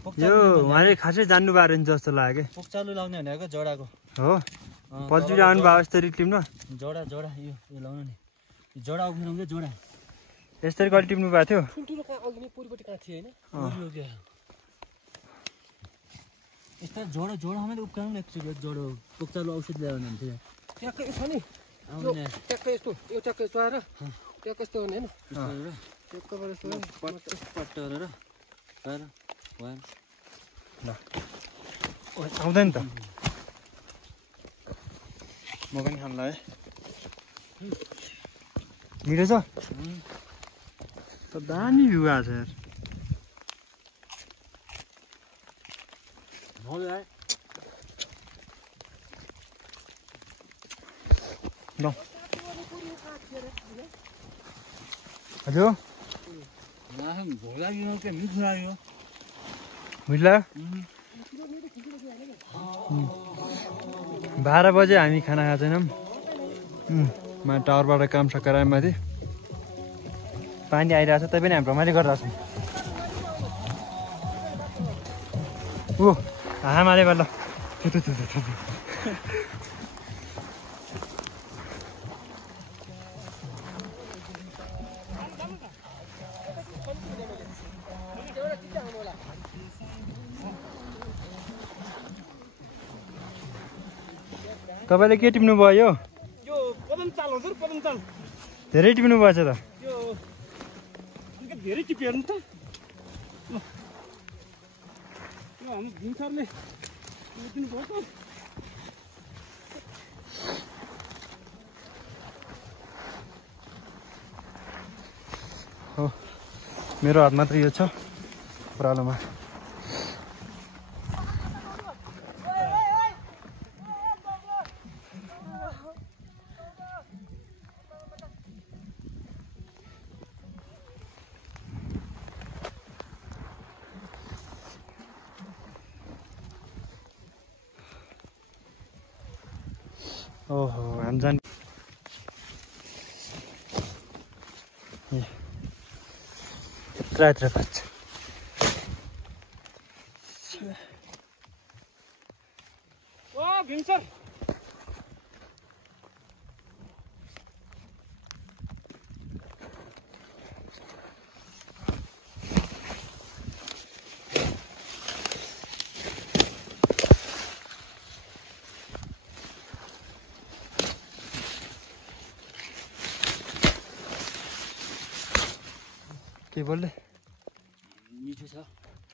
यो उहाँले खासै जान्नु भएको रहेछ जस्तो लाग्यो पोक्चालु लाउने भनेको जडाको हो पल्टिएर आउनु भयो यसरी टिप्नु जडा यो लाउनु नि जडा उक्किनु जडा यसरी कहिले टिप्नु भएको थियो ठुल्ठुलो कहाँ अघि नै पुरीपट्टि कहाँ थियो होइन यस्ता जडामा त उक्काउनु एकचोटि जडो पोक्चालु औषध ल्यायो भने थियो ट्याक्कै छ नि ट्याक्कै यस्तो यो ट्याक्कै यस्तो आएर ट्याक्कै यस्तो गर्ने होइन ट्याक्कैबाट यस्तो पट्ट गरेर ल आउँदैन त म पनि खान्ला है मिठो छ त दामी भ्यू आएको छ यार ल हजुर भोक लाग्यो के मिठो लाग्यो मिठो लाग्यो 12 बजे हामी खाना खाएको छैनौँ टावरबाट काम सकाएर माथि पानी आइरहेको छ तै पनि हामी रमाइलो गरिरहेको छौँ आमाले बल्ल तपाईँले के टिप्नु भयो यो पदम चाल हो सर पदम चाल धेरै टिप्नु भएछ त यो धेरै टिप्यो नि त यो हाम्रो भीम सरले दिनु भयो त हो मेरो हात मात्र यो छ ओह्रालोमा ओहो हामी जान यत्र पान्छ ओ भीम सर के बोल्दै मिठो छ